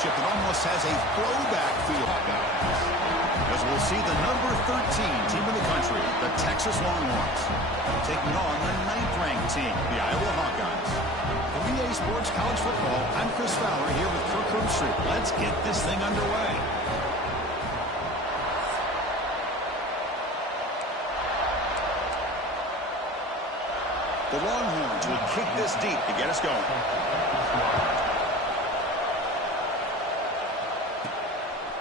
championship that almost has a throwback feel. As we'll see the number 13 team in the country, the Texas Longhorns, taking on the 9th-ranked team, the Iowa Hawkeyes. For EA Sports College Football, I'm Chris Fowler here with Kirk Herbstreit. Let's get this thing underway. The Longhorns will kick this deep to get us going.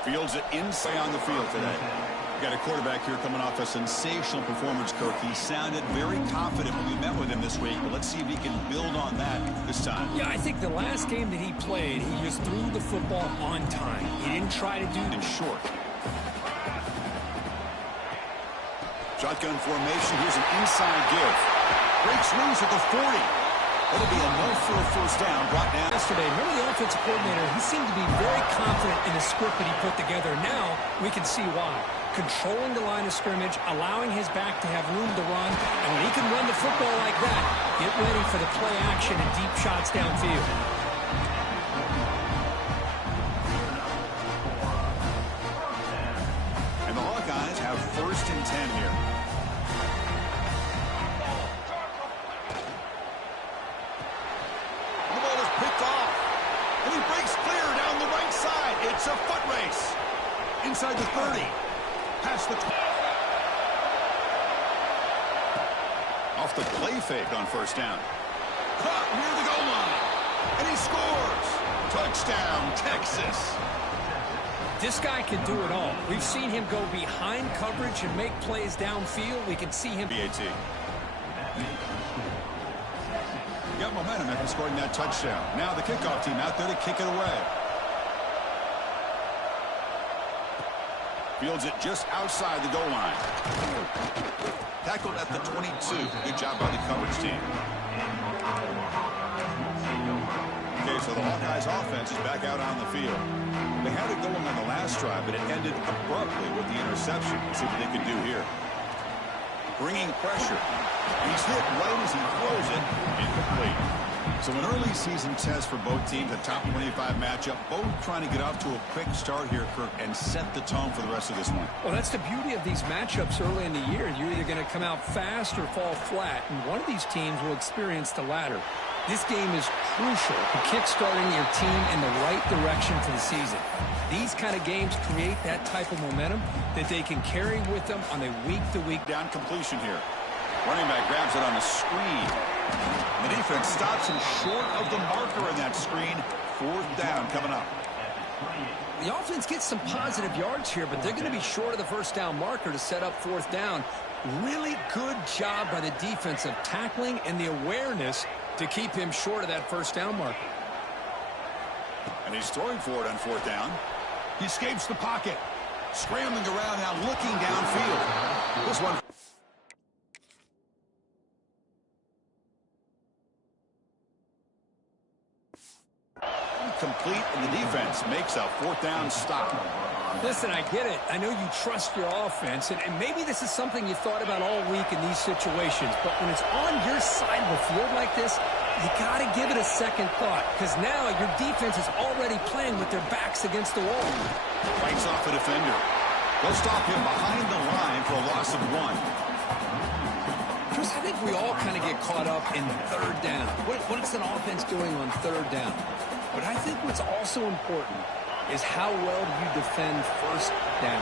Fields it inside on the field today. We've got a quarterback here coming off a sensational performance, Kirk. He sounded very confident when we met with him this week, but let's see if he can build on that this time. Yeah, I think the last game that he played, he just threw the football on time. He didn't try to do it short. Shotgun formation. Here's an inside give. Breaks loose at the 40. That'll be enough for a first down. Brought down. Yesterday, remember the offensive coordinator, he seemed to be very confident in the script that he put together. Now, we can see why. Controlling the line of scrimmage, allowing his back to have room to run, and when he can run the football like that, get ready for the play action and deep shots downfield. And the Hawkeyes have 1st and 10 here. It's a foot race. Inside the 30. Past the... Off the play fake on first down. Caught near the goal line. And he scores. Touchdown, Texas. This guy can do it all. We've seen him go behind coverage and make plays downfield. We can see him... BAT. Got momentum after scoring that touchdown. Now the kickoff team out there to kick it away. Fields it just outside the goal line. Tackled at the 22. Good job by the coverage team. Okay, so the Hawkeyes offense is back out on the field. They had it going on the last drive, but it ended abruptly with the interception. Let's see what they can do here. Bringing pressure. He's hit right as he throws it. Incomplete. So an early season test for both teams, a top 25 matchup, both trying to get off to a quick start here, Kirk, and set the tone for the rest of this one. Well, that's the beauty of these matchups early in the year. You're either going to come out fast or fall flat, and one of these teams will experience the latter. This game is crucial to kick-starting your team in the right direction for the season. These kind of games create that type of momentum that they can carry with them on a week-to-week down completion here. Running back grabs it on the screen. The defense stops him short of the marker in that screen. 4th down coming up. The offense gets some positive yards here, but they're going to be short of the first down marker to set up 4th down. Really good job by the defense of tackling and the awareness to keep him short of that first down marker. And he's throwing for it on 4th down. He escapes the pocket. Scrambling around now, looking downfield. This one... complete, and the defense makes a 4th down stop. Listen, I get it. I know you trust your offense, and maybe this is something you thought about all week in these situations, but when it's on your side of the field like this, you got to give it a second thought, because now your defense is already playing with their backs against the wall. Fights off a defender. They'll stop him behind the line for a loss of 1. Chris, I think we all kind of get caught up in 3rd down. What is an offense doing on 3rd down? But I think what's also important is how well do you defend 1st down.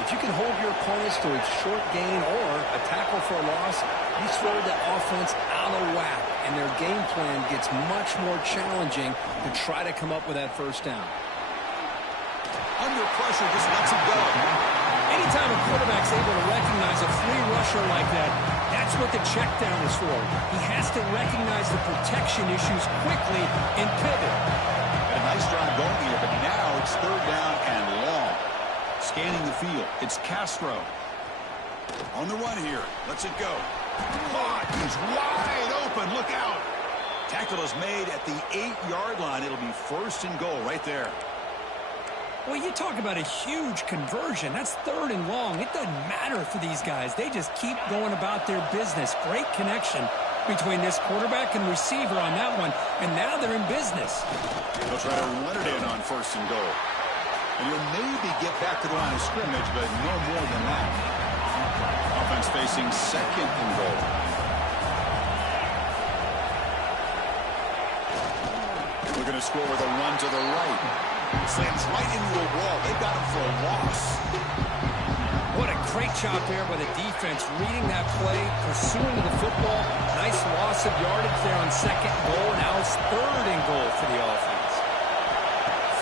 If you can hold your opponents to a short gain or a tackle for a loss, you throw the offense out of whack, and their game plan gets much more challenging to try to come up with that 1st down. Under pressure, just lets it go. Anytime a quarterback's able to recognize a free rusher like that, that's what the check down is for. He has to recognize the protection issues quickly and pivot. A nice drive going here, but now it's 3rd down and long. Scanning the field, it's Castro. On the run here, lets it go. Caught, he's wide open, look out. Tackle is made at the 8-yard line. It'll be 1st and goal right there. Well, you talk about a huge conversion. That's 3rd and long. It doesn't matter for these guys. They just keep going about their business. Great connection. between this quarterback and receiver on that one, and now they're in business. They'll try to run it in on 1st and goal. And you'll maybe get back to the line of scrimmage, but no more than that. Offense facing 2nd and goal. Looking to score with a run to the right. Slams right into a wall. They've got him for a loss. What a great job there by the defense, reading that play, pursuing the football. Nice loss of yardage there on 2nd and goal. Now it's 3rd and goal for the offense.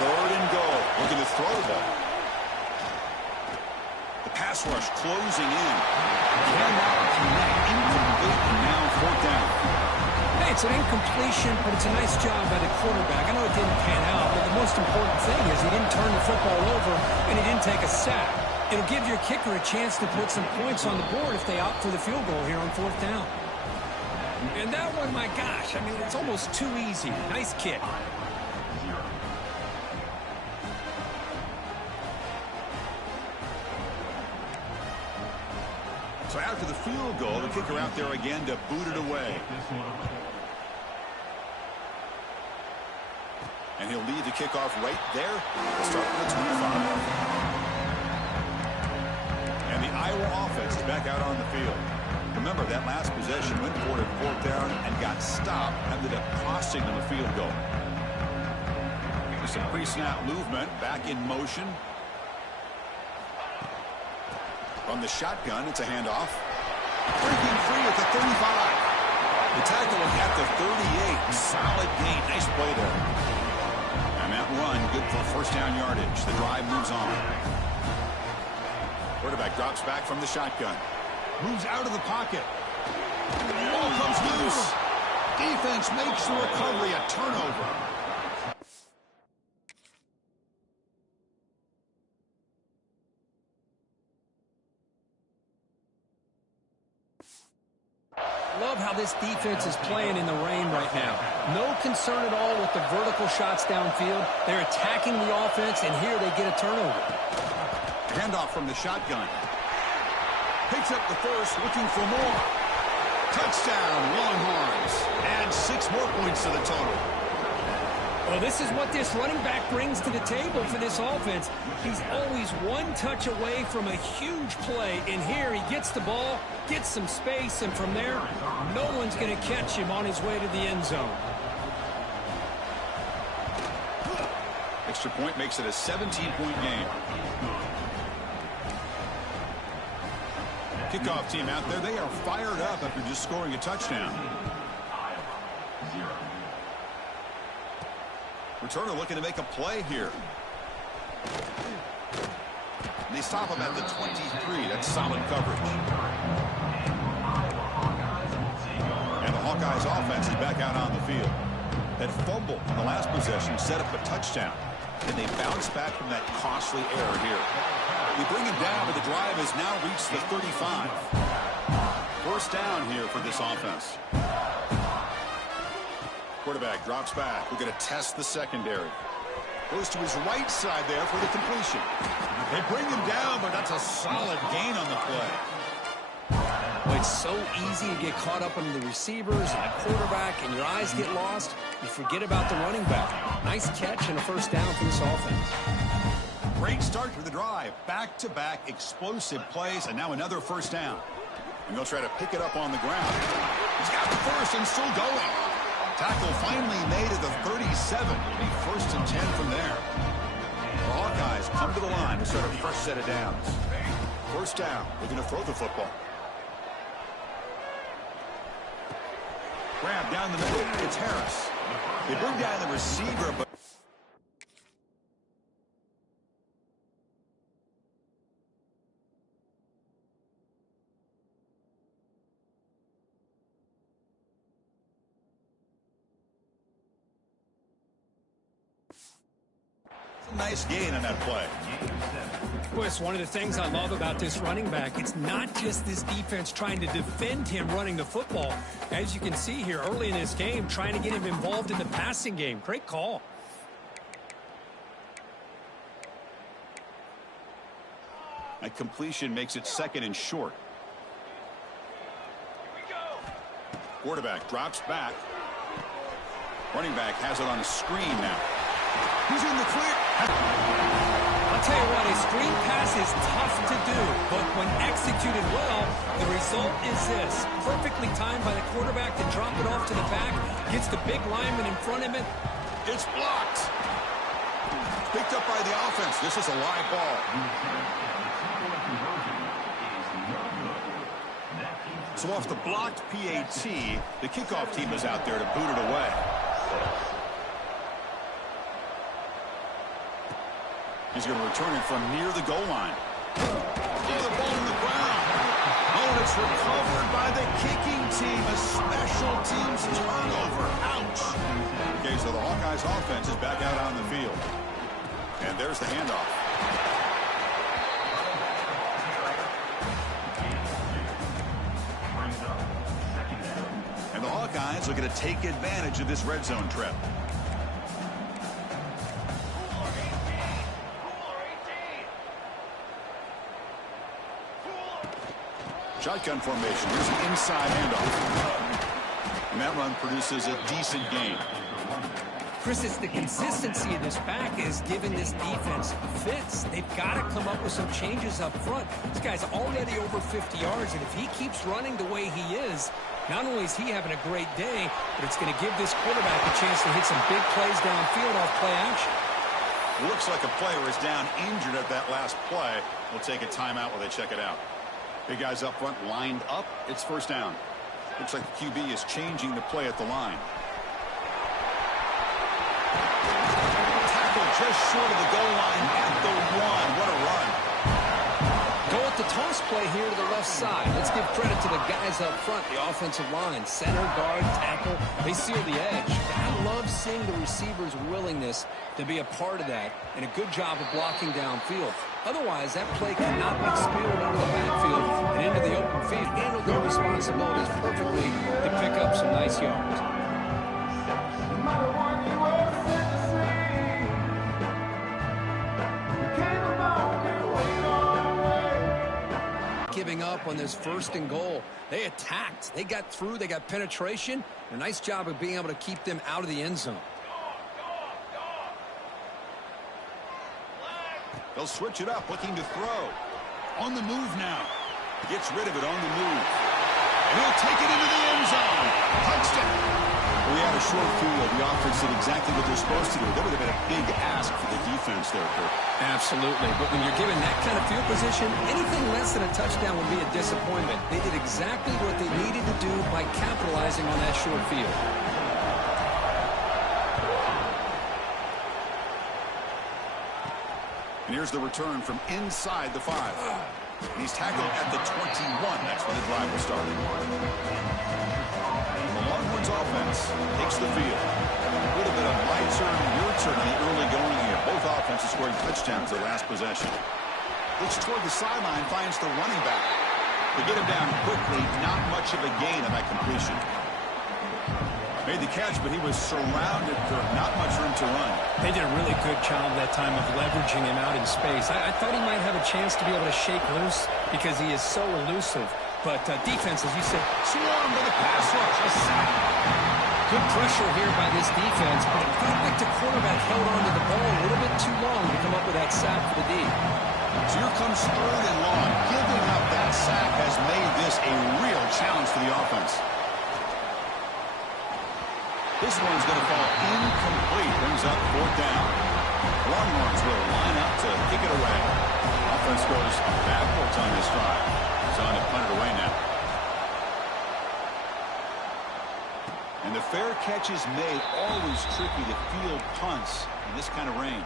3rd and goal. Looking to throw the ball. The pass rush closing in. Cannot connect. Incomplete, and now 4th down. Hey, it's an incompletion, but it's a nice job by the quarterback. I know it didn't pan out, but the most important thing is he didn't turn the football over and he didn't take a sack. It'll give your kicker a chance to put some points on the board if they opt for the field goal here on 4th down. And that one, my gosh, I mean, it's almost too easy. Nice kick. So after the field goal, the kicker out there again to boot it away. And he'll lead the kickoff right there. We'll start with the 25. And the Iowa offense is back out on the field. Remember, that last possession went for it 4th down and got stopped, ended up costing them a field goal. There's some pre-snap movement, back in motion. From the shotgun, it's a handoff. Breaking free at the 35. The tackle at the 38. Solid gain. Nice play there. And that run, good for 1st down yardage. The drive moves on. Quarterback drops back from the shotgun. Moves out of the pocket. Ball comes loose. Defense makes the recovery a turnover. Love how this defense is playing in the rain right now. No concern at all with the vertical shots downfield. They're attacking the offense, and here they get a turnover. Handoff from the shotgun. Picks up the 1st, looking for more. Touchdown, Longhorns. And 6 more points to the total. Well, this is what this running back brings to the table for this offense. He's always one touch away from a huge play, and here he gets the ball, gets some space, and from there, no one's going to catch him on his way to the end zone. Extra point makes it a 17-point game. Kickoff team out there, they are fired up after just scoring a touchdown. Returner looking to make a play here. And they stop him at the 23. That's solid coverage. And the Hawkeyes offense is back out on the field. That fumble in the last possession set up a touchdown. And they bounce back from that costly error here. We bring him down, but the drive has now reached the 35. 1st down here for this offense. Quarterback drops back. We're going to test the secondary. Goes to his right side there for the completion. They bring him down, but that's a solid gain on the play. Well, it's so easy to get caught up on the receivers and the quarterback, and your eyes get lost. You forget about the running back. Nice catch and a 1st down for this offense. Great start to the drive. Back-to-back explosive plays, and now another 1st down. And they'll try to pick it up on the ground. He's got the 1st and still going. Tackle finally made at the 37. It'll be 1st and 10 from there. The Hawkeyes come to the line to start a fresh set of downs. 1st down. They're going to throw the football. Grab down the middle. It's Harris. They bring down the receiver, but nice gain on that play. Boy, it's one of the things I love about this running back. It's not just this defense trying to defend him running the football. As you can see here early in this game, trying to get him involved in the passing game. Great call. That completion makes it 2nd and short. Quarterback drops back. Running back has it on a screen now. He's in the clear. I'll tell you what, a screen pass is tough to do, but when executed well, the result is this. Perfectly timed by the quarterback to drop it off to the back, gets the big lineman in front of him. It's blocked. Picked up by the offense. This is a live ball. So off the blocked PAT, the kickoff team is out there to boot it away. He's going to return it from near the goal line. Oh, the ball on the ground. Oh, and it's recovered by the kicking team. A special teams turnover. Ouch. Okay, so the Hawkeyes offense is back out on the field. And there's the handoff. And the Hawkeyes looking to take advantage of this red zone trip. Shotgun formation. Here's an inside handoff. And that run produces a decent gain. Chris, it's the consistency of this back is giving this defense fits. They've got to come up with some changes up front. This guy's already over 50 yards, and if he keeps running the way he is, not only is he having a great day, but it's going to give this quarterback a chance to hit some big plays downfield off play action. Looks like a player is down injured at that last play. We'll take a timeout while they check it out. Big guys up front lined up. It's first down. Looks like the QB is changing the play at the line. Tackle just short of the goal line at the 1. What a run. Go with the toss play here to the left side. Let's give credit to the guys up front, the offensive line. Center, guard, tackle, they seal the edge. I love seeing the receiver's willingness to be a part of that, and a good job of blocking downfield. Otherwise, that play cannot be spilled out of the backfield and into the open field. Handle their responsibilities perfectly to pick up some nice yards. Giving up on this 1st and goal. They attacked. They got through. They got penetration. A nice job of being able to keep them out of the end zone. They'll switch it up, looking to throw. On the move now. Gets rid of it on the move. And he'll take it into the end zone. Touchdown. We had a short field. The offense did exactly what they're supposed to do. That would have been a big ask for the defense there, Kurt. Absolutely. But when you're given that kind of field position, anything less than a touchdown would be a disappointment. They did exactly what they needed to do by capitalizing on that short field. And here's the return from inside the 5. And he's tackled at the 21. That's when the drive will start. The Longhorns offense takes the field. A little bit of my turn, your turn in the early going here. Both offenses scoring touchdowns their last possession. Looks toward the sideline, finds the running back. They get him down quickly, not much of a gain on that completion. Made the catch, but he was surrounded for not much room to run. They did a really good job that time of leveraging him out in space. I thought he might have a chance to be able to shake loose because he is so elusive. But defense, as you said, swarmed by the pass rush. A sack. Good pressure here by this defense, but it felt like the quarterback held on to the ball a little bit too long to come up with that sack for the D. So here comes 3rd and long. Giving up that sack has made this a real challenge for the offense. This one's going to fall incomplete. Brings up 4th down. Longhorns will line up to kick it away. Offense goes backwards on this drive. He's on to punt it away now. And the fair catch is made. Always tricky to field punts in this kind of rain.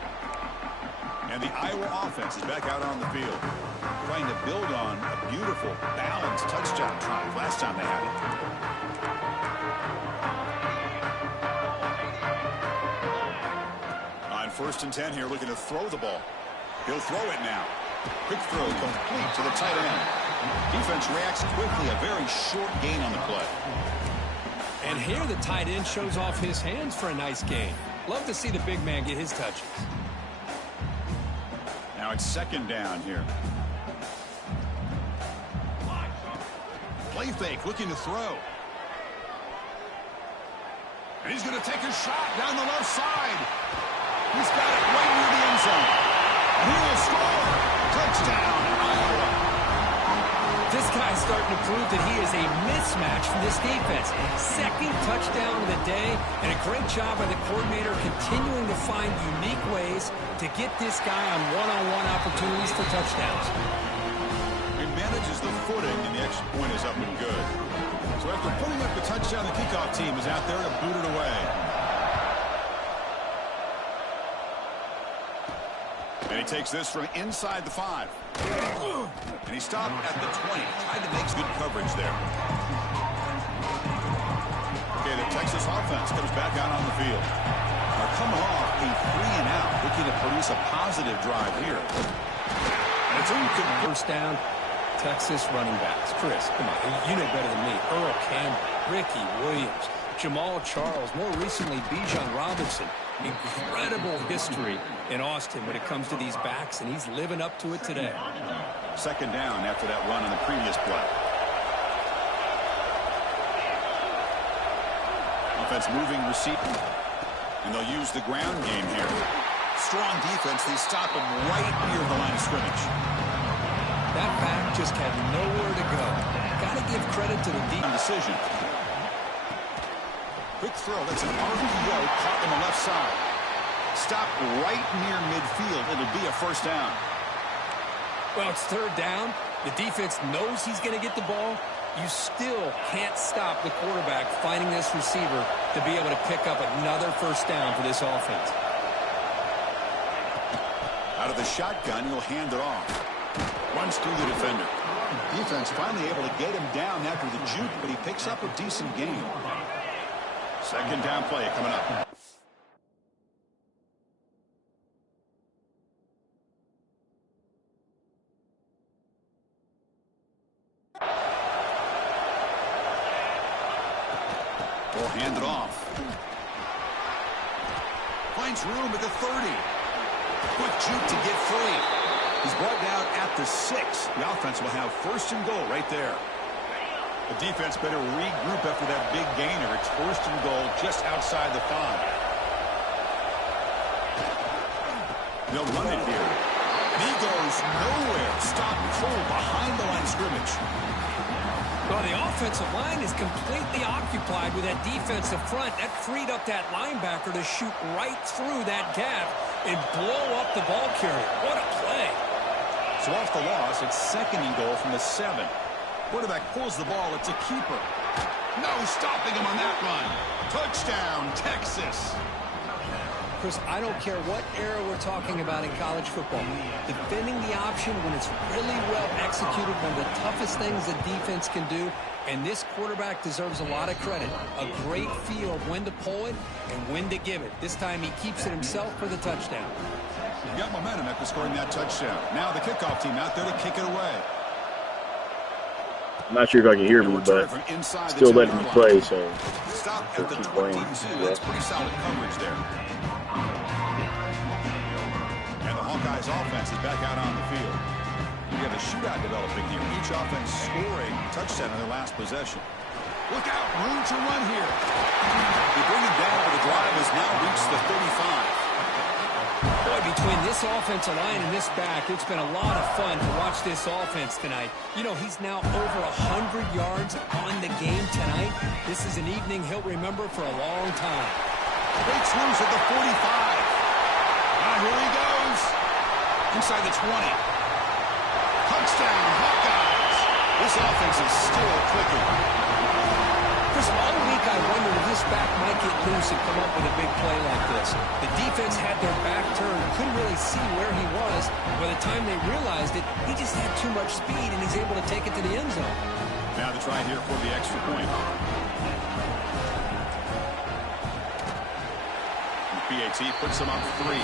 And the Iowa offense is back out on the field, trying to build on a beautiful, balanced touchdown drive last time they had it. On 1st and 10 here, looking to throw the ball. He'll throw it now. Quick throw complete to the tight end. Defense reacts quickly. A very short gain on the play. And here the tight end shows off his hands for a nice gain. Love to see the big man get his touches. Now it's 2nd down here. Play fake, looking to throw. And he's going to take a shot down the left side. He's got it right near the end zone. And he will score. Touchdown, Iowa. This guy's starting to prove that he is a mismatch for this defense. Second touchdown of the day, and a great job by the coordinator continuing to find unique ways to get this guy on one-on-one opportunities for touchdowns. He manages the footing, and the extra point is up and good. So after putting up the touchdown, the kickoff team is out there to boot it away. And he takes this from inside the 5. And he stopped at the 20. Tried to make good coverage there. Okay, the Texas offense comes back out on the field. They're coming off a 3-and-out, looking to produce a positive drive here. And it's incomplete. First down, Texas running backs. Chris, come on, you know better than me. Earl Campbell, Ricky Williams, Jamal Charles, more recently Bijan Robinson. Incredible history in Austin when it comes to these backs, and he's living up to it today. Second down after that run on the previous play. Offense moving receiver. And they'll use the ground game here. Strong defense. They stop him right near the line of scrimmage. That back just had nowhere to go. Got to give credit to the defense. Decision. Quick throw. That's an RPO caught on the left side. Stop right near midfield. It'll be a first down. Well, it's third down. The defense knows he's going to get the ball. You still can't stop the quarterback finding this receiver to be able to pick up another first down for this offense. Out of the shotgun, he'll hand it off. Runs through the defender. Defense finally able to get him down after the juke, but he picks up a decent gain. Second down play coming up. Will hand it off. Finds room at the 30. Quick juke to get free. He's brought down at the 6. The offense will have first and goal right there. The defense better regroup after that big gainer. It's first and goal just outside the 5. They'll run it here. And he goes nowhere. Stop cold behind the line of scrimmage. Well, the offensive line is completely occupied with that defensive front. That freed up that linebacker to shoot right through that gap and blow up the ball carrier. What a play. So off the loss, it's second and goal from the 7. Quarterback pulls the ball. It's a keeper. No stopping him on that run. Touchdown, Texas. Chris, I don't care what era we're talking about in college football. Defending the option when it's really well executed, one of the toughest things the defense can do, and this quarterback deserves a lot of credit. A great feel of when to pull it and when to give it. This time he keeps it himself for the touchdown. He got momentum after scoring that touchdown. Now the kickoff team out there to kick it away. I'm not sure if I can hear me, but still letting me play, so stop at the 22. That's pretty solid coverage there. And the Hawkeyes offense is back out on the field. We have a shootout developing here. Each offense scoring a touchdown on their last possession. Look out, room to run here. They bring it down, but the drive has now reached the 35. Boy, between this offensive line and this back, it's been a lot of fun to watch this offense tonight. You know, he's now over 100 yards on the game tonight. This is an evening he'll remember for a long time. Breaks loose at the 45. Now here he goes. Inside the 20. Touchdown, Hawkeyes. This offense is still clicking. Chris, all week I wondered if this back might get loose and come up with a big play like this. The defense had their back turned, couldn't really see where he was. By the time they realized it, he just had too much speed, and he's able to take it to the end zone. Now the try here for the extra point. And PAT puts him up 3.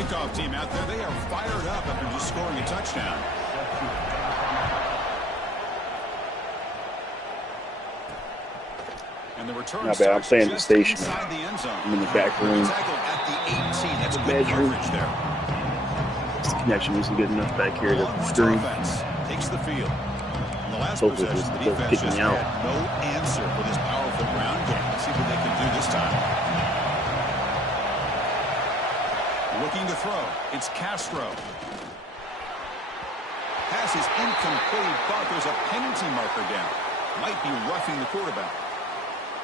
Kickoff team out there, they are fired up after just scoring a touchdown. And the return not bad. I'm playing the station. I'm in the back room. At the 18. That's good coverage there. connection isn't good enough back here to string. Takes the field. In the last Hopefully possession, the defense just had no answer for this powerful ground game. Let's see what they can do this time. Looking to throw. It's Castro. Pass is incomplete, but there's a penalty marker down. Might be roughing the quarterback.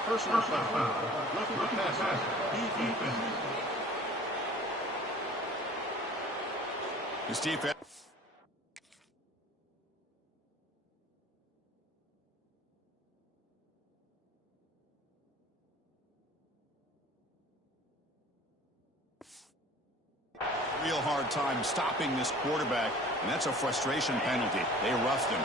Personal foul. Roughing the pass. This defense. Real hard time stopping this quarterback, and that's a frustration penalty. They roughed him.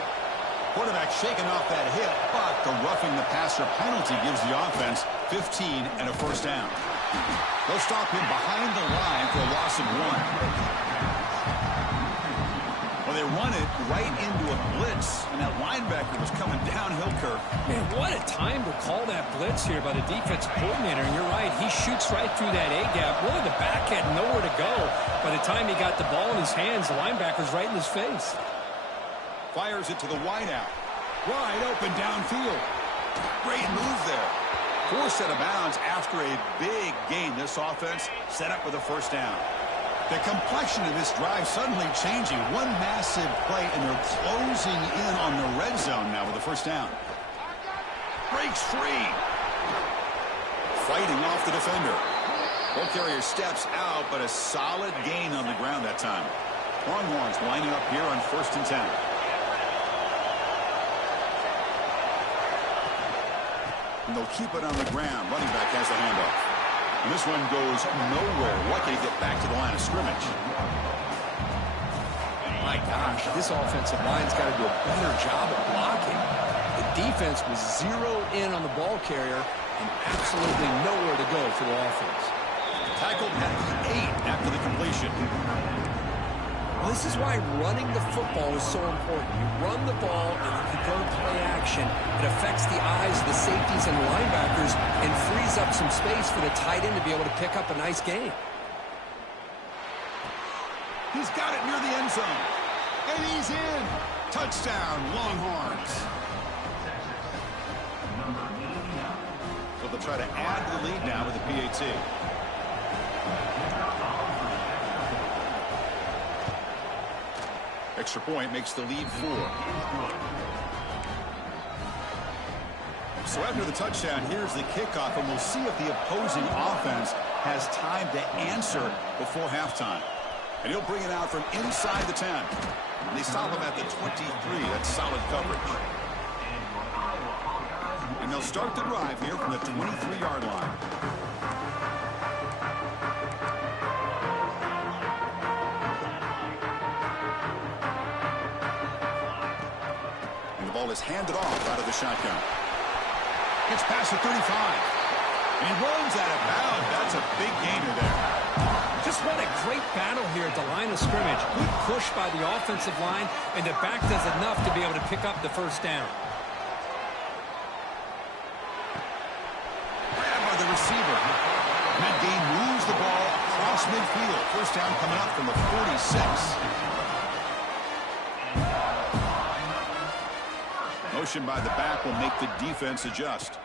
Quarterback shaking off that hit, but the roughing the passer penalty gives the offense 15 and a first down. They'll stop him behind the line for a loss of 1. Well, they run it right into a blitz, and that linebacker was coming downhill, Kirk. Man, what a time to call that blitz here by the defense coordinator. And you're right, he shoots right through that A-gap. Really, the back had nowhere to go. By the time he got the ball in his hands, the linebacker's right in his face. Fires it to the wideout. Wide open downfield. Great move there. Forced out of bounds after a big gain. This offense set up with a first down. The complexion of this drive suddenly changing. One massive play, and they're closing in on the red zone now with a first down. Breaks free. Fighting off the defender. Ball carrier steps out, but a solid gain on the ground that time. Longhorns lining up here on 1st and 10. And they'll keep it on the ground. Running back has the handoff. And this one goes nowhere. Lucky to get back to the line of scrimmage. My gosh, this offensive line's got to do a better job of blocking. The defense was zeroed in on the ball carrier and absolutely nowhere to go for the offense. Tackled at the 8 after the completion. Well, this is why running the football is so important. You run the ball, and if you go to play action, it affects the eyes of the safeties and the linebackers and frees up some space for the tight end to be able to pick up a nice gain. He's got it near the end zone. And he's in. Touchdown, Longhorns. So they'll try to add to the lead now with the PAT. Extra point makes the lead 4. So after the touchdown, here's the kickoff, and we'll see if the opposing offense has time to answer before halftime. And he'll bring it out from inside the 10. And they stop him at the 23. That's solid coverage. And they'll start the drive here from the 23-yard line. Ball is handed off out of the shotgun. Gets past the 35. And he runs out of bounds. That's a big gainer there. Just what a great battle here at the line of scrimmage. Good push by the offensive line, and the back does enough to be able to pick up the first down. Grab by the receiver. That game moves the ball across midfield. First down coming up from the 46. Motion by the back will make the defense adjust.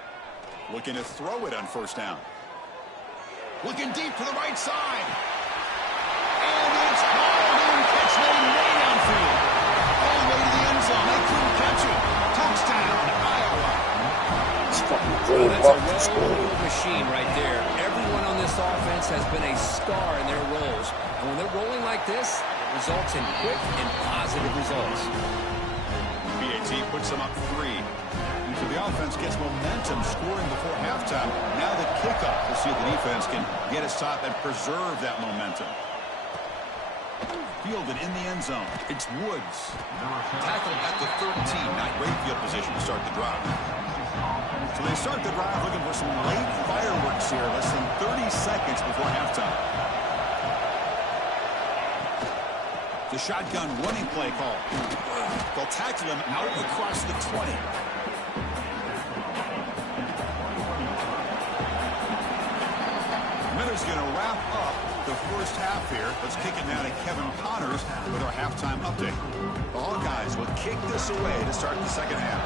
Looking to throw it on first down. Looking deep to the right side. And it's hauled in. Catch made way downfield. All the way to the end zone. They couldn't catch it. Touchdown, Iowa. Well, that's a well-oiled machine right there. Everyone on this offense has been a star in their roles. And when they're rolling like this, it results in quick and positive results. Puts them up 3. So the offense gets momentum scoring before halftime. Now the kickoff. We'll see if the defense can get a stop and preserve that momentum. Fielded in the end zone. It's Woods. Tackled at the 13. Not great field position to start the drive. So they start the drive looking for some late fireworks here. Less than 30 seconds before halftime. The shotgun running play call. They'll tackle him out across the 20. Miller's going to wrap up the first half here. Let's kick it now to Kevin Connors with our halftime update. The Hawkeyes will kick this away to start the second half.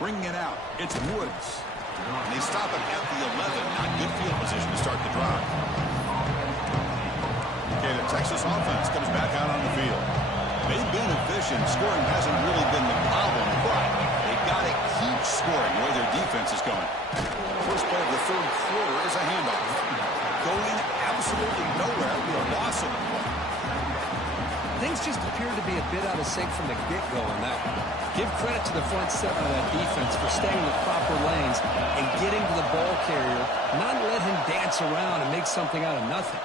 Bringing it out, it's Woods. And they stop it at the 11. Not good field position to start the drive. Okay, the Texas offense comes back out on the field. They've been efficient. Scoring hasn't really been the problem, but they've got to keep scoring the way their defense is going. First play of the third quarter is a handoff. Going absolutely nowhere with a loss of the ball. Things just appear to be a bit out of sync from the get-go on that one. Give credit to the front seven of that defense for staying in the proper lanes and getting to the ball carrier, not let him dance around and make something out of nothing.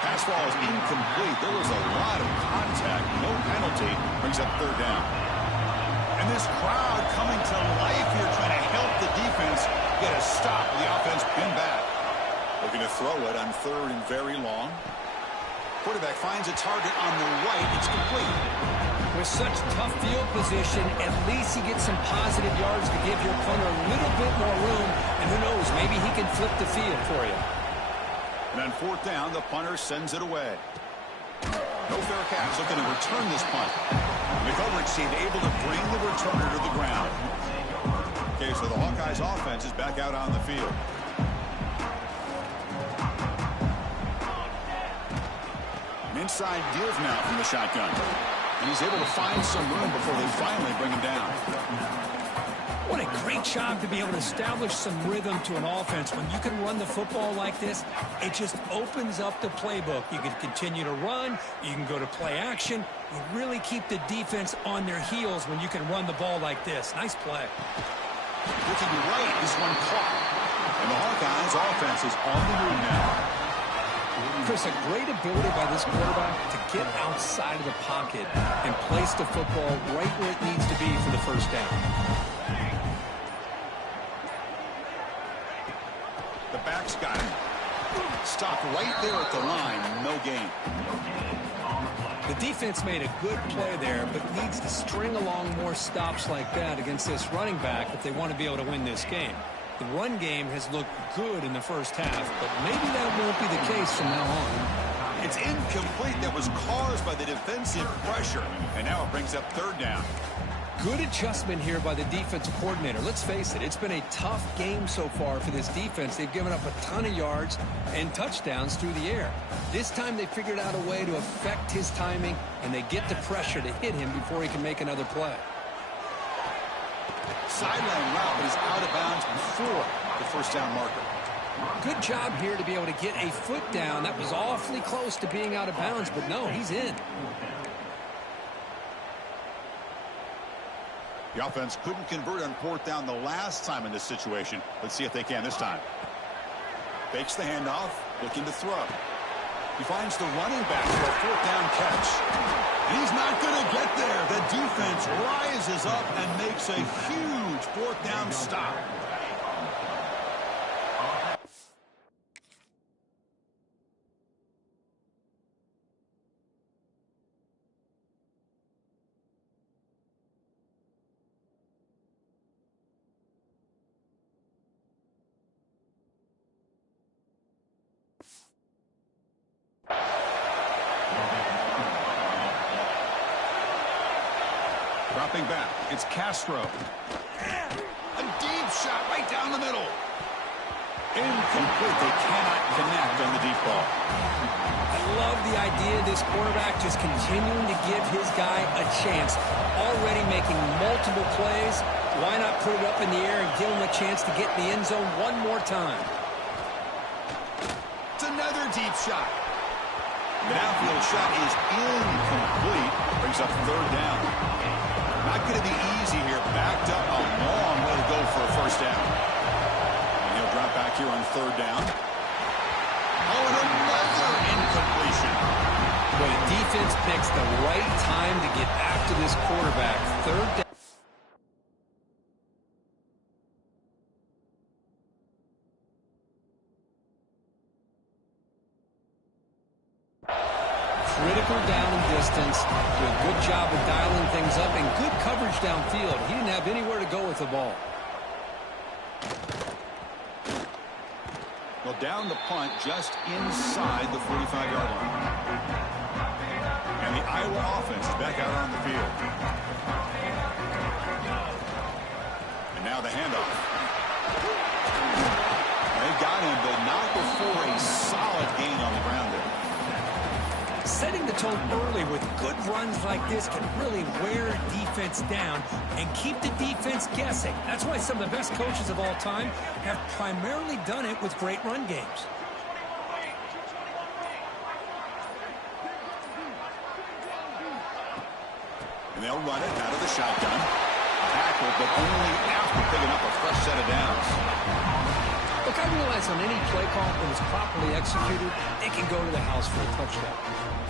Pass ball is incomplete. There was a lot of contact. No penalty. Brings up third down. And this crowd coming to life here, trying to help the defense get a stop. The offense pinned back. Looking to throw it on third and very long. Quarterback finds a target on the right. It's complete. With such tough field position, at least he gets some positive yards to give your punter a little bit more room. And who knows, maybe he can flip the field for you. And on fourth down, the punter sends it away. No fair catch, looking to return this punt. The coverage team able to bring the returner to the ground. Okay, so the Hawkeyes offense is back out on the field. An inside give now from the shotgun. And he's able to find some room before they finally bring him down. What a great job to be able to establish some rhythm to an offense. When you can run the football like this, it just opens up the playbook. You can continue to run. You can go to play action. You really keep the defense on their heels when you can run the ball like this. Nice play. Looking right, this one caught. And the Hawkeyes offense is on the move now. Chris, a great ability by this quarterback to get outside of the pocket and place the football right where it needs to be for the first down. The back's got him. Stopped right there at the line. No gain. The defense made a good play there, but needs to string along more stops like that against this running back if they want to be able to win this game. The run game has looked good in the first half, but maybe that won't be the case from now on. It's incomplete. That was caused by the defensive pressure, and now it brings up third down. Good adjustment here by the defensive coordinator. Let's face it, it's been a tough game so far for this defense. They've given up a ton of yards and touchdowns through the air. This time they figured out a way to affect his timing, and they get the pressure to hit him before he can make another play. Sideline route, but he's out of bounds before the first down marker. Good job here to be able to get a foot down. That was awfully close to being out of bounds, but no, he's in. The offense couldn't convert on fourth down the last time in this situation. Let's see if they can this time. Fakes the handoff, looking to throw. He finds the running back for a fourth down catch. And he's not going to get there. The defense rises up and makes a huge fourth down stop. Dropping back, it's Castro. A deep shot right down the middle. Incomplete. They cannot connect on the deep ball. I love the idea of this quarterback just continuing to give his guy a chance. Already making multiple plays. Why not put it up in the air and give him a chance to get in the end zone one more time? It's another deep shot. The downfield shot is incomplete. Brings up third down. Not going to be easy here. Backed up a long way to go for a first down. And he'll drop back here on third down. Oh, and another incompletion. But the defense picks the right time to get after this quarterback. Third down. critical down and distance, do a good job of dialing things up, and good coverage downfield. He didn't have anywhere to go with the ball. Well, down the punt just inside the 45-yard line. And the Iowa offense is back out on the field. And now the handoff. They got him, but not before a solid gain on the ground there. Setting the tone early with good runs like this can really wear defense down and keep the defense guessing. That's why some of the best coaches of all time have primarily done it with great run games. And they'll run it out of the shotgun. Tackle, but only after picking up a fresh set of downs. Look, I realize on any play call, when it's properly executed, it can go to the house for a touchdown.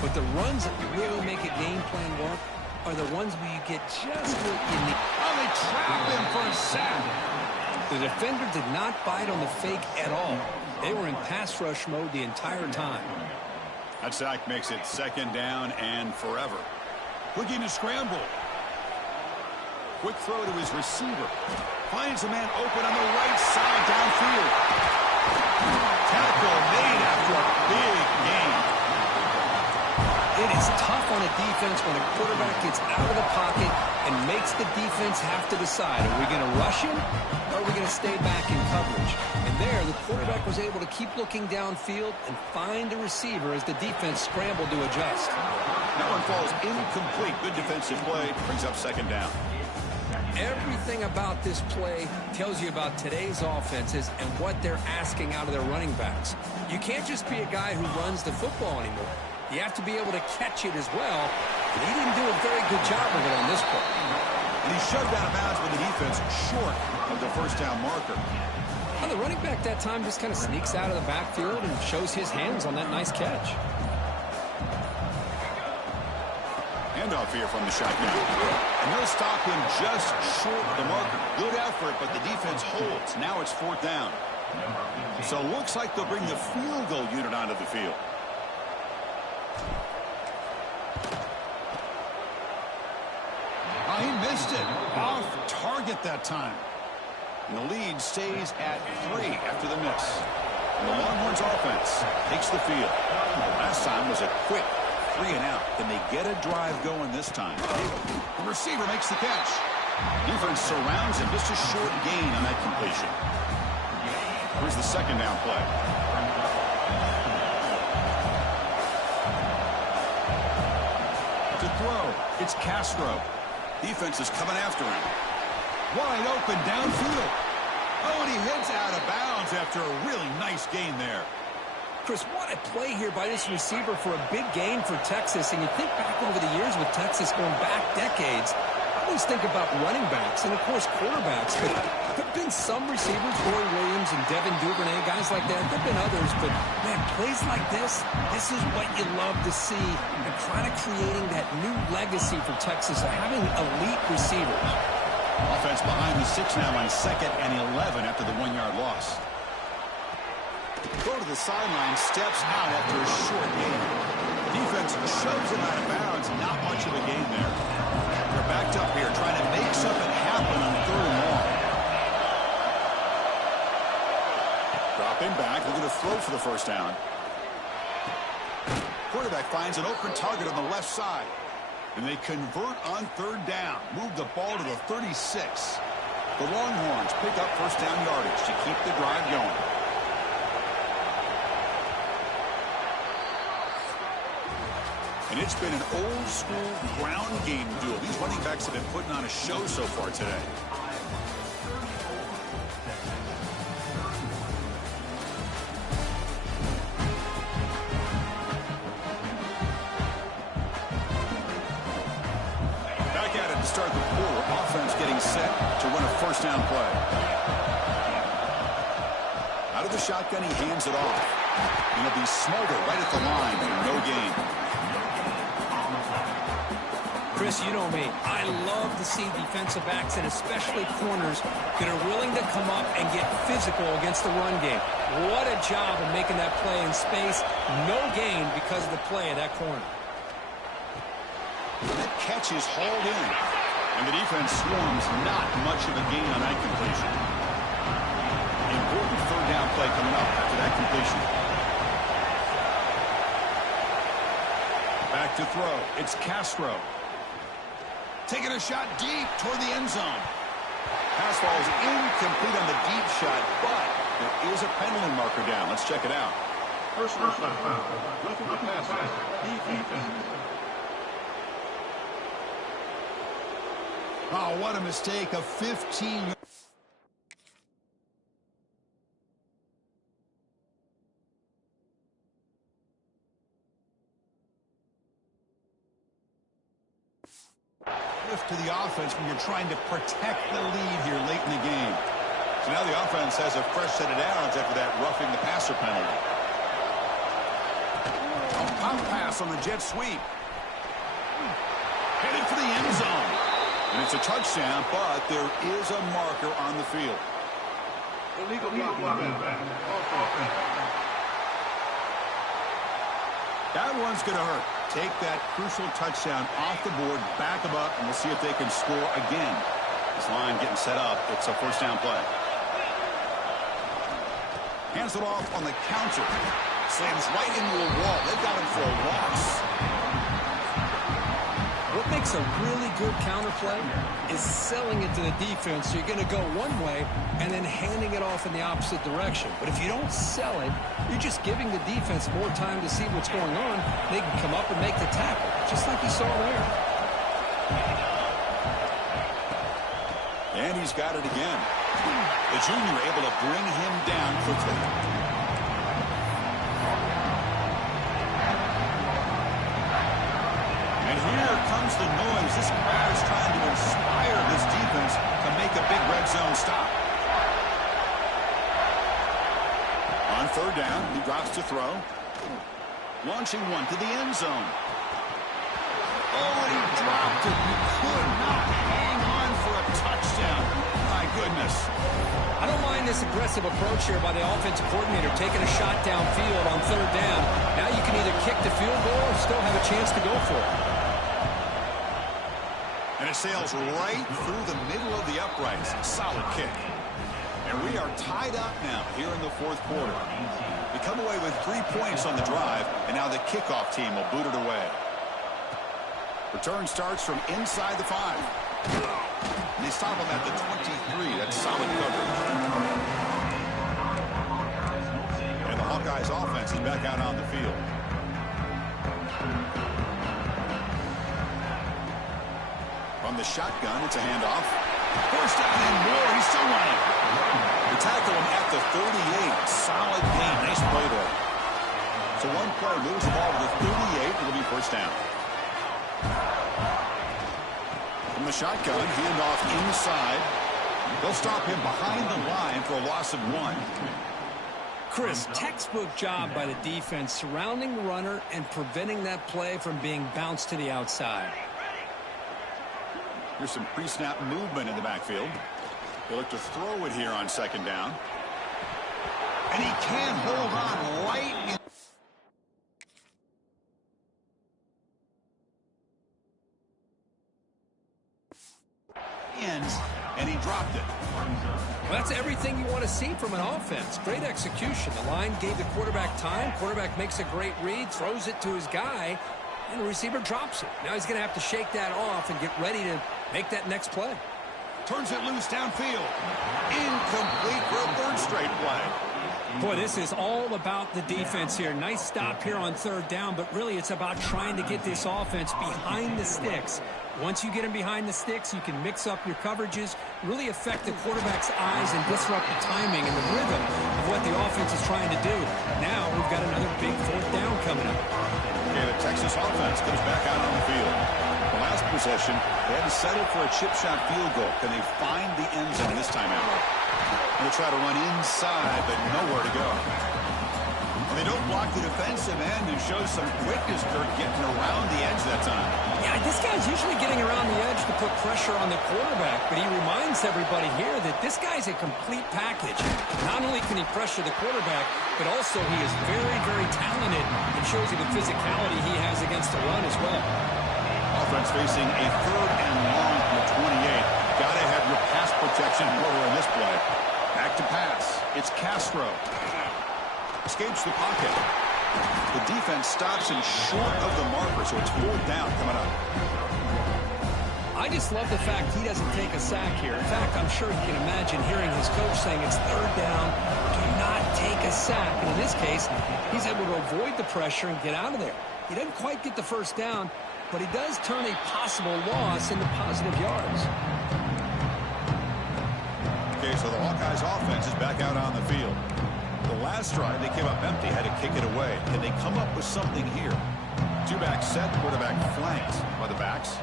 But the runs that really make a game plan work are the ones where you get just what you need. Oh, they trap him for a sack. The defender did not bite on the fake at all. They were in pass rush mode the entire time. That sack makes it second down and forever. Looking to scramble. Quick throw to his receiver. Finds a man open on the right side downfield. Tackle made after a big gain. It is tough on a defense when a quarterback gets out of the pocket and makes the defense have to decide, are we going to rush him or are we going to stay back in coverage? And there, the quarterback was able to keep looking downfield and find the receiver as the defense scrambled to adjust. That one falls incomplete. Good defensive play. Brings up second down. Everything about this play tells you about today's offenses and what they're asking out of their running backs. You can't just be a guy who runs the football anymore. You have to be able to catch it as well, and he didn't do a very good job of it on this play. And he shoved out of bounds with the defense short of the first down marker. Well, the running back that time just kind of sneaks out of the backfield and shows his hands on that nice catch. Handoff here from the shotgun. And they'll stop him just short of the marker. Good effort, but the defense holds. Now it's fourth down. So it looks like they'll bring the field goal unit onto the field. Oh, he missed it. Off target that time. And the lead stays at 3 after the miss. And the Longhorns offense takes the field. Last time was a quick 3 and out. Can they get a drive going this time? The receiver makes the catch. Defense surrounds him. Just a short gain on that completion. Here's the second down play. To throw, it's Castro. Defense is coming after him. Wide open downfield. Oh, and he heads out of bounds after a really nice gain there. Chris, what a play here by this receiver for a big gain for Texas. And you think back over the years with Texas going back decades, I always think about running backs and, of course, quarterbacks. But there have been some receivers, Corey Williams and Devin Duvernay, guys like that. There have been others. But, man, plays like this is what you love to see. And kind of creating that new legacy for Texas of having elite receivers. Offense behind the 6 now on 2nd and 11 after the 1-yard loss. Go to the sideline, steps out after a short gain. Defense shoves him out of bounds. Not much of a gain there. They're backed up here trying to make something happen on 3rd and long. Dropping back, looking to throw for the first down. Quarterback finds an open target on the left side. And they convert on 3rd down. Move the ball to the 36. The Longhorns pick up first down yardage to keep the drive going. And it's been an old-school ground game duel. These running backs have been putting on a show so far today. Back at it to start the quarter. Offense getting set to run a first down play. Out of the shotgun, he hands it off. And he'll be smothered right at the line for no gain. Chris, you know me. I love to see defensive backs and especially corners that are willing to come up and get physical against the run game. What a job of making that play in space. No gain because of the play of that corner. That catch is hauled in. And the defense swarms, not much of a gain on that completion. Important third down play coming up after that completion. Back to throw. It's Castro. Taking a shot deep toward the end zone. Pass ball is incomplete on the deep shot, but there is a penalty marker down. Let's check it out. Personal foul. Roughing the passer. Defense. Oh, what a mistake. A 15. To the offense when you're trying to protect the lead here late in the game. So now the offense has a fresh set of downs after that roughing the passer penalty. A pop pass on the jet sweep. Headed for the end zone. And it's a touchdown, but there is a marker on the field. Illegal block. That one's going to hurt. Take that crucial touchdown off the board, back them up, and we'll see if they can score again. This line getting set up. It's a first down play. Hands it off on the counter. Slams right into a wall. They got him for a loss. What makes a really good counter play is selling it to the defense. So you're going to go one way and then handing it off in the opposite direction. But if you don't sell it, you're just giving the defense more time to see what's going on. They can come up and make the tackle, just like you saw there. And he's got it again. The junior able to bring him down quickly. And here comes the noise. This crowd is trying to inspire this defense to make a big red zone stop. On third down, he drops to throw. Launching one to the end zone. Oh, and he dropped it. He could not hang on for a touchdown. My goodness. I don't mind this aggressive approach here by the offensive coordinator, taking a shot downfield on third down. Now you can either kick the field goal or still have a chance to go for it. And it sails right through the middle of the uprights. Solid kick. And we are tied up now here in the fourth quarter. We come away with 3 points on the drive, and now the kickoff team will boot it away. Return starts from inside the 5. And they stop him at the 23. That's solid coverage. And the Hawkeyes offense is back out on the field. From the shotgun, it's a handoff. First down and more. He's still running. They tackle him at the 38. Solid game. Nice play there. So one player moves the ball to the 38. It'll be first down. From the shotgun, handoff inside. They'll stop him behind the line for a loss of 1. Chris, textbook job by the defense surrounding the runner and preventing that play from being bounced to the outside. Here's some pre-snap movement in the backfield. They look to throw it here on second down. And he can hold on right in. And he dropped it. Well, that's everything you want to see from an offense. Great execution. The line gave the quarterback time. Quarterback makes a great read, throws it to his guy, and the receiver drops it. Now he's going to have to shake that off and get ready to make that next play. Turns it loose downfield. Incomplete for a third straight play. Boy, this is all about the defense here. Nice stop here on third down, but really it's about trying to get this offense behind the sticks. Once you get him behind the sticks, you can mix up your coverages, really affect the quarterback's eyes and disrupt the timing and the rhythm of what the offense is trying to do. Now we've got another big fourth down coming up. Okay, the Texas offense comes back out on the field. The last possession, they had to settle for a chip shot field goal. Can they find the end zone this time out? They'll try to run inside, but nowhere to go. And they don't block the defensive end and show some quickness, Kirk, getting around the edge that time. Yeah, this guy's usually getting around the edge to put pressure on the quarterback, but he reminds everybody here that this guy's a complete package. Not only can he pressure the quarterback, but also he is very, very talented and shows you the physicality he has against the run as well. offense facing a 3rd and long from the 28. Got to have your pass protection over in this play. Back to pass. It's Castro. Escapes the pocket. The defense stops him short of the marker, so it's 4th down coming up. I just love the fact he doesn't take a sack here. In fact, I'm sure you can imagine hearing his coach saying it's 3rd down, do not take a sack. And in this case, he's able to avoid the pressure and get out of there. He doesn't quite get the 1st down, but he does turn a possible loss into positive yards. Okay, so the Hawkeyes offense is back out on the field. The last drive, they came up empty, had to kick it away. Can they come up with something here? 2-back set, quarterback flanked by the backs.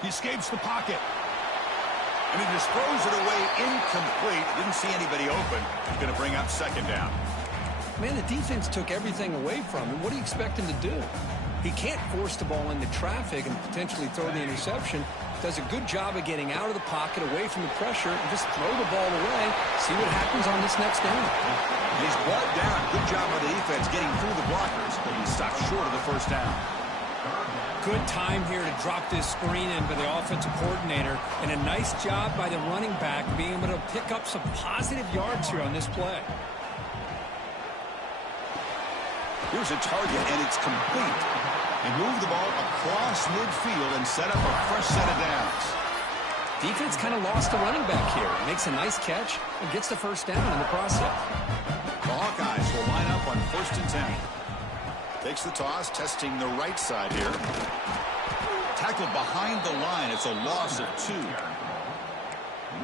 He escapes the pocket. And he just throws it away incomplete. Didn't see anybody open. He's going to bring up 2nd down. Man, the defense took everything away from him. What do you expect him to do? He can't force the ball into traffic and potentially throw the interception. Does a good job of getting out of the pocket, away from the pressure, and just throw the ball away. See what happens on this next down. He's brought down. Good job by the defense getting through the blockers, but he stopped short of the 1st down. Good time here to drop this screen in by the offensive coordinator, and a nice job by the running back being able to pick up some positive yards here on this play. Here's a target, and it's complete. They move the ball across midfield and set up a fresh set of downs. Defense kind of lost the running back here. Makes a nice catch and gets the 1st down in the process. The Hawkeyes will line up on 1st and 10. Takes the toss, testing the right side here. Tackled behind the line. It's a loss of 2.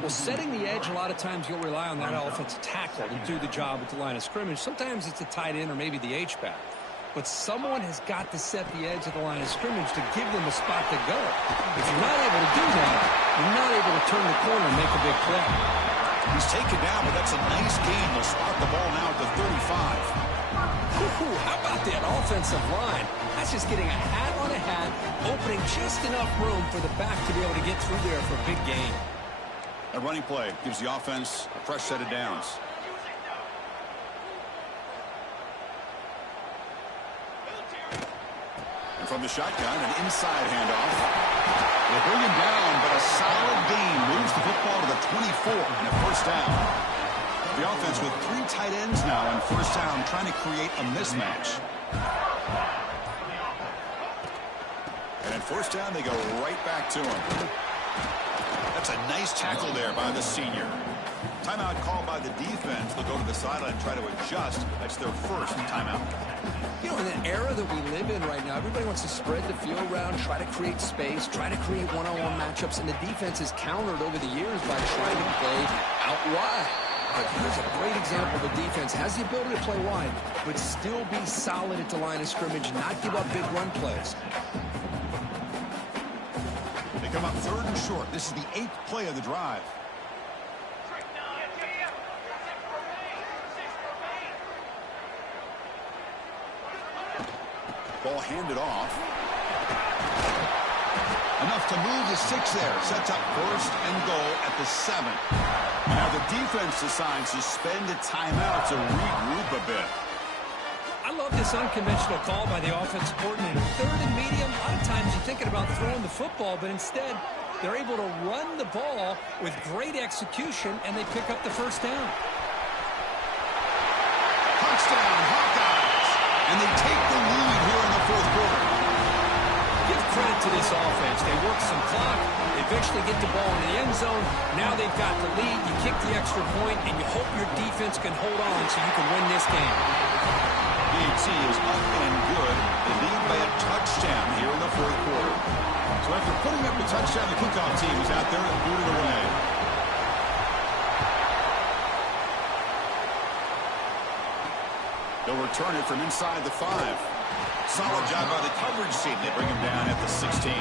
Well, setting the edge, a lot of times you'll rely on that offensive tackle to do the job at the line of scrimmage. Sometimes it's a tight end or maybe the H-back. But someone has got to set the edge of the line of scrimmage to give them a spot to go. If you're not able to do that, you're not able to turn the corner and make a big play. He's taken down, but that's a nice gain. They'll spot the ball now at the 35. How about that offensive line? That's just getting a hat on a hat, opening just enough room for the back to be able to get through there for a big gain. A running play gives the offense a fresh set of downs. And from the shotgun, an inside handoff. They bring him down, but a solid gain moves the football to the 24 and a 1st down. The offense with 3 tight ends now on 1st down, trying to create a mismatch. And at 1st down, they go right back to him. That's a nice tackle there by the senior. Timeout called by the defense. They'll go to the sideline and try to adjust. That's their 1st timeout. You know, in an era that we live in right now, everybody wants to spread the field around, try to create space, try to create one-on-one matchups, and the defense is countered over the years by trying to play out wide. But here's a great example. The defense has the ability to play wide, but still be solid at the line of scrimmage, not give up big run plays. They come up 3rd and short. This is the 8th play of the drive. Ball handed off. Enough to move the 6 there. Sets up 1st and goal at the 7. Now the defense decides to spend a timeout to regroup a bit. I love this unconventional call by the offensive coordinator. 3rd and medium, a lot of times you're thinking about throwing the football, but instead they're able to run the ball with great execution, and they pick up the 1st down. Touchdown, Hawkeyes! And they take the lead here in the 4th quarter. Give credit to this offense. They work some clock. They eventually get the ball in the end zone. Now they've got the lead. You kick the extra point, and you hope your defense can hold on so you can win this game. BAT is up and good. They lead by a touchdown here in the 4th quarter. So after putting up the touchdown, the kickoff team is out there and boot it away. They'll return it from inside the 5. Solid job by the coverage team. They bring him down at the 16.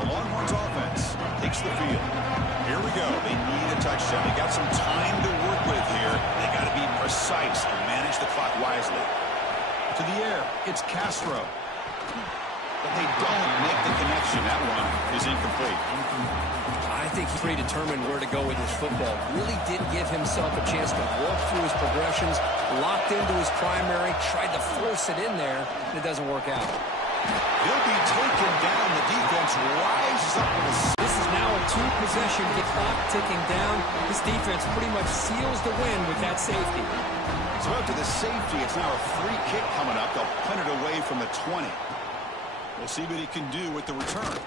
The Longhorns offense takes the field. Here we go. They need a touchdown. They got some time to work with here. They got to be precise and manage the clock wisely. To the air, it's Castro. but they don't make the connection. That one is incomplete. I think he's predetermined where to go with his football. Really didn't give himself a chance to work through his progressions, locked into his primary, tried to force it in there, and it doesn't work out. He'll be taken down. The defense rises up with a... This is now a two-possession clock ticking down. This defense pretty much seals the win with that safety. So after the safety, it's now a free kick coming up. They'll punt it away from the 20. We'll see what he can do with the return.